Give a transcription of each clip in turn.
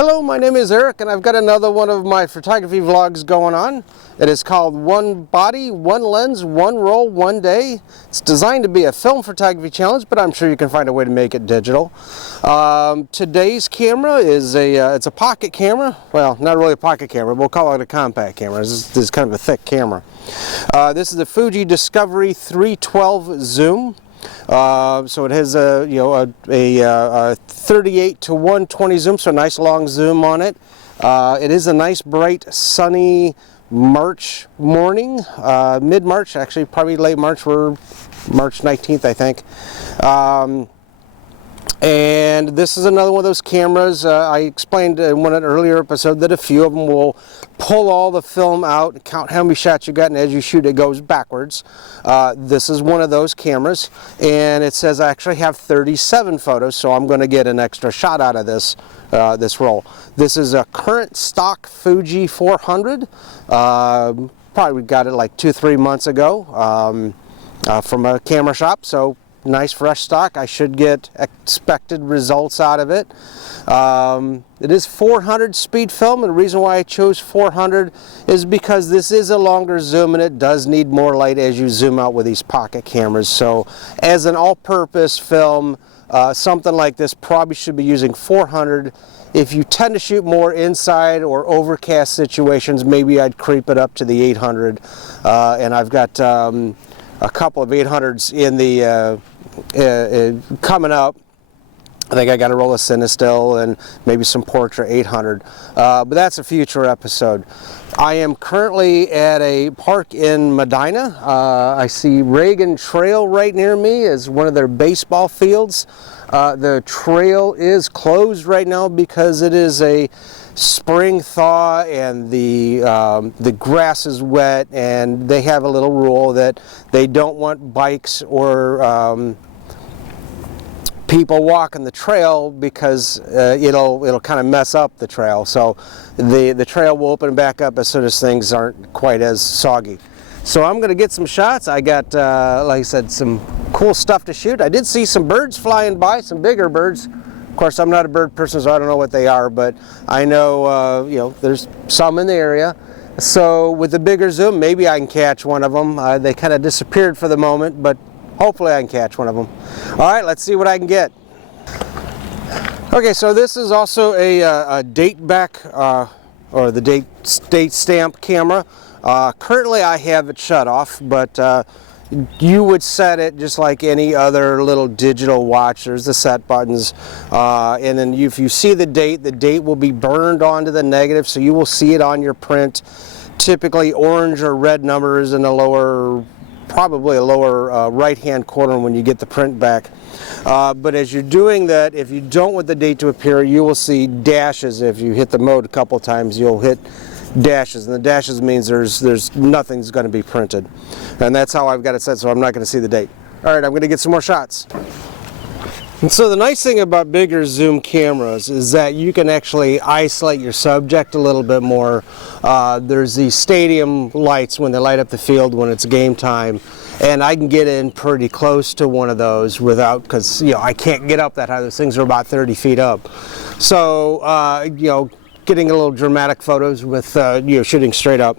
Hello, my name is Eric and I've got another one of my photography vlogs going on. It is called One Body, One Lens, One Roll, One Day. It's designed to be a film photography challenge, but I'm sure you can find a way to make it digital. Today's camera is it's a pocket camera. Well, not really a pocket camera, we'll call it a compact camera. This is kind of a thick camera. This is the Fuji Discovery 312 zoom. So it has a 38 to 120 zoom, so a nice long zoom on it. It is a nice bright sunny March morning, mid-March actually, probably late March. We're March 19th I think. And this is another one of those cameras. I explained in one earlier episode that a few of them will pull all the film out, count how many shots you got, and as you shoot it goes backwards. This is one of those cameras, and it says I actually have 37 photos, so I'm going to get an extra shot out of this roll. This is a current stock Fuji 400. Probably got it like 2-3 months ago from a camera shop, so nice fresh stock. I should get expected results out of it. It is 400 speed film, and the reason why I chose 400 is because this is a longer zoom and it does need more light as you zoom out with these pocket cameras. So as an all-purpose film, something like this probably should be using 400. If you tend to shoot more inside or overcast situations, maybe I'd creep it up to the 800. And I've got a couple of 800s in the coming up. I think I got a roll of Cinestill and maybe some Portra 800, but that's a future episode. I am currently at a park in Medina. I see Reagan Trail right near me as one of their baseball fields. The trail is closed right now because it is a spring thaw and the grass is wet, and they have a little rule that they don't want bikes or people walking the trail because it'll kind of mess up the trail. So the trail will open back up as soon as things aren't quite as soggy. So I'm going to get some shots. I got, like I said, some cool stuff to shoot. I did see some birds flying by, some bigger birds. Of course, I'm not a bird person, so I don't know what they are, but I know, there's some in the area. So with the bigger zoom, maybe I can catch one of them. They kind of disappeared for the moment, but hopefully I can catch one of them. All right, let's see what I can get. Okay, so this is also a date back, or the date stamp camera. Currently I have it shut off, but you would set it just like any other little digital watch. There's the set buttons, and then if you see the date will be burned onto the negative, so you will see it on your print. Typically orange or red numbers in the lower, probably a lower right hand corner when you get the print back. But as you're doing that, if you don't want the date to appear, you will see dashes. If you hit the mode a couple times, you'll hit dashes, and the dashes means there's nothing's going to be printed, and that's how I've got it set, so I'm not going to see the date. All right, I'm going to get some more shots. And so the nice thing about bigger zoom cameras is that you can actually isolate your subject a little bit more. There's these stadium lights when they light up the field when it's game time, and I can get in pretty close to one of those without, because I can't get up that high. Those things are about 30 feet up. So getting a little dramatic photos with shooting straight up.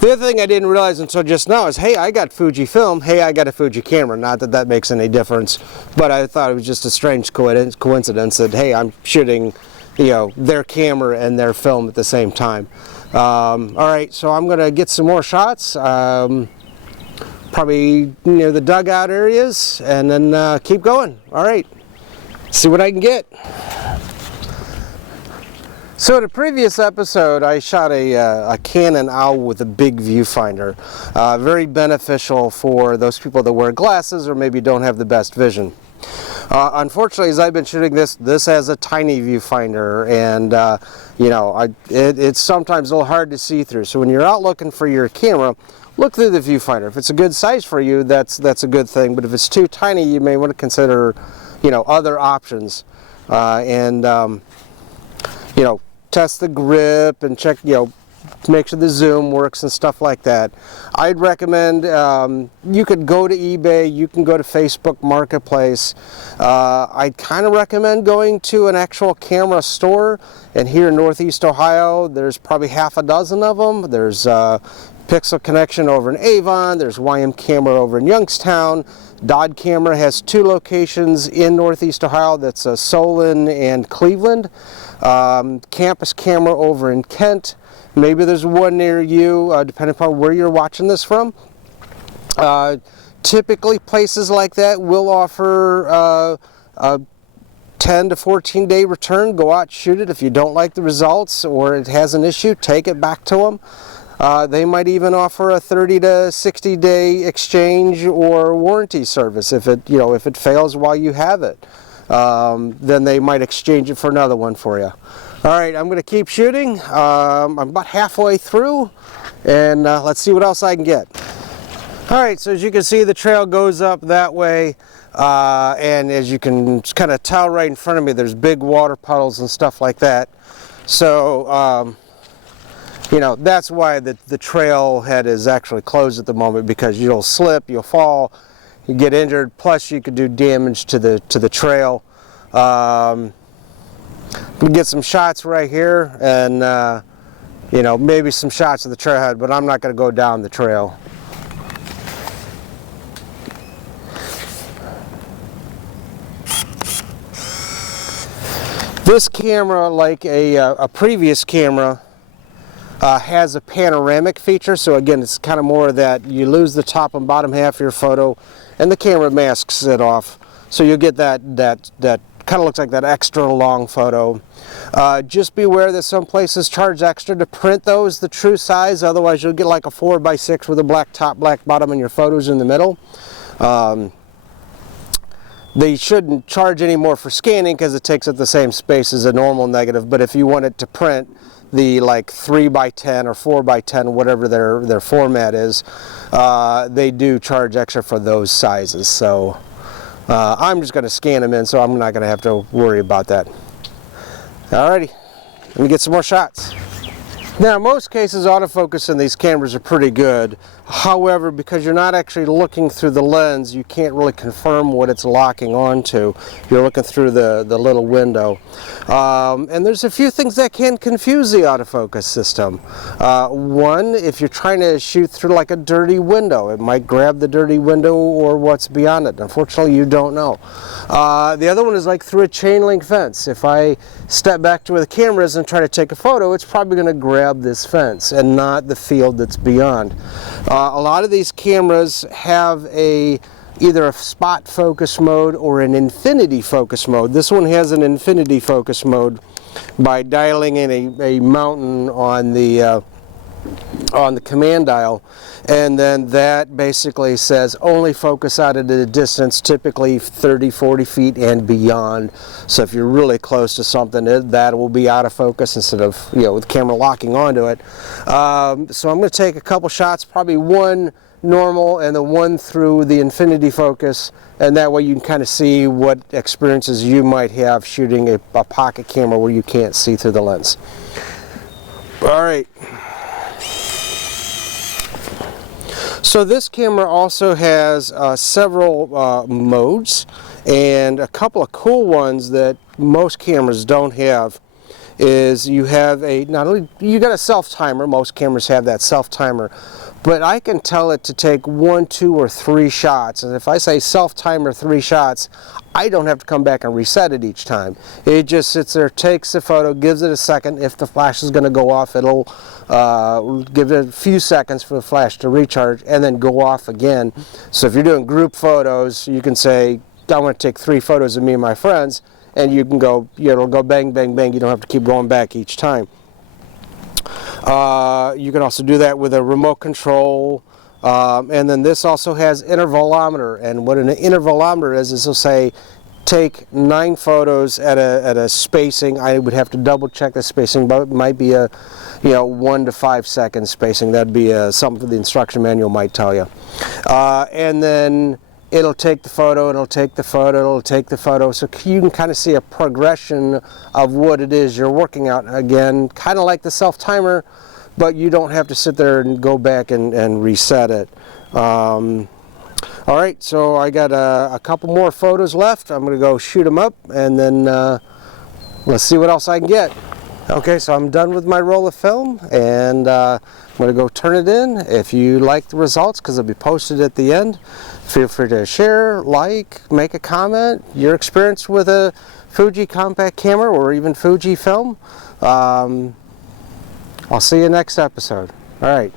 The other thing I didn't realize until just now is, hey, I got Fujifilm, hey, I got a Fuji camera. Not that that makes any difference, but I thought it was just a strange coincidence that, hey, I'm shooting their camera and their film at the same time. All right, so I'm going to get some more shots, probably near the dugout areas, and then keep going. All right, see what I can get. So in a previous episode, I shot a Canon owl with a big viewfinder. Very beneficial for those people that wear glasses or maybe don't have the best vision. Unfortunately, as I've been shooting this has a tiny viewfinder, and it's sometimes a little hard to see through. So when you're out looking for your camera, look through the viewfinder. If it's a good size for you, that's a good thing. But if it's too tiny, you may want to consider other options, and test the grip and check, make sure the zoom works and stuff like that. I'd recommend, you could go to eBay, you can go to Facebook Marketplace. I'd kind of recommend going to an actual camera store, and here in Northeast Ohio there's probably half a dozen of them. There's Pixel Connection over in Avon, there's YM Camera over in Youngstown. Dodd Camera has 2 locations in Northeast Ohio, that's Solon and Cleveland. Campus Camera over in Kent. Maybe there's one near you, depending upon where you're watching this from. Typically places like that will offer a 10 to 14 day return. Go out, shoot it. If you don't like the results or it has an issue, take it back to them. They might even offer a 30 to 60 day exchange or warranty service. If it, if it fails while you have it, then they might exchange it for another one for you. All right, I'm going to keep shooting. I'm about halfway through, and let's see what else I can get. All right, so as you can see, the trail goes up that way, and as you can kind of tell right in front of me, there's big water puddles and stuff like that. So that's why the trailhead is actually closed at the moment, because you'll slip, you'll fall, you get injured, plus you could do damage to the trail. We get some shots right here, and maybe some shots of the trailhead, but I'm not going to go down the trail. This camera, like a previous camera, has a panoramic feature. So again, it's kind of more of that you lose the top and bottom half of your photo, and the camera masks it off. So you'll get that kind of looks like that extra long photo. Just beware that some places charge extra to print those the true size. Otherwise, you'll get like a 4x6 with a black top, black bottom, and your photos in the middle. They shouldn't charge any more for scanning because it takes up the same space as a normal negative. But if you want it to print the like 3x10 or 4x10, whatever their format is, they do charge extra for those sizes. So I'm just going to scan them in, so I'm not going to have to worry about that. Alrighty, let me get some more shots. Now, in most cases, autofocus in these cameras are pretty good. However, because you're not actually looking through the lens, you can't really confirm what it's locking onto. You're looking through the little window. And there's a few things that can confuse the autofocus system. One, if you're trying to shoot through like a dirty window, it might grab the dirty window or what's beyond it. Unfortunately, you don't know. The other one is like through a chain link fence. If I step back to where the camera is and try to take a photo, it's probably going to grab this fence and not the field that's beyond. A lot of these cameras have either a spot focus mode or an infinity focus mode. This one has an infinity focus mode by dialing in a mountain on the command dial, and then that basically says only focus out at a distance, typically 30-40 feet and beyond. So if you're really close to something, that will be out of focus instead of with the camera locking onto it. So I'm going to take a couple shots, probably one normal and then one through the infinity focus, and that way you can kind of see what experiences you might have shooting a pocket camera where you can't see through the lens. All right. So this camera also has several modes, and a couple of cool ones that most cameras don't have is you have you got a self timer. Most cameras have that self timer, but I can tell it to take 1, 2, or 3 shots, and if I say self timer 3 shots, I don't have to come back and reset it each time. It just sits there, takes the photo, gives it a second. If the flash is going to go off, it'll give it a few seconds for the flash to recharge and then go off again. So if you're doing group photos, you can say, I want to take 3 photos of me and my friends, and you can go, it'll go bang, bang, bang. You don't have to keep going back each time. You can also do that with a remote control. And then this also has intervelometer, and what an intervelometer is it'll say take 9 photos at a spacing. I would have to double check the spacing, but it might be a 1 to 5 second spacing. That'd be something the instruction manual might tell you. And then it'll take the photo, it'll take the photo, it'll take the photo, so you can kind of see a progression of what it is you're working out. Again, kind of like the self timer, but you don't have to sit there and go back and reset it. All right, so I got a couple more photos left. I'm going to go shoot them up, and then let's see what else I can get. Okay, so I'm done with my roll of film, and I'm going to go turn it in. If you like the results, because they'll be posted at the end, feel free to share, like, make a comment, your experience with a Fuji compact camera or even Fujifilm. I'll see you next episode. All right.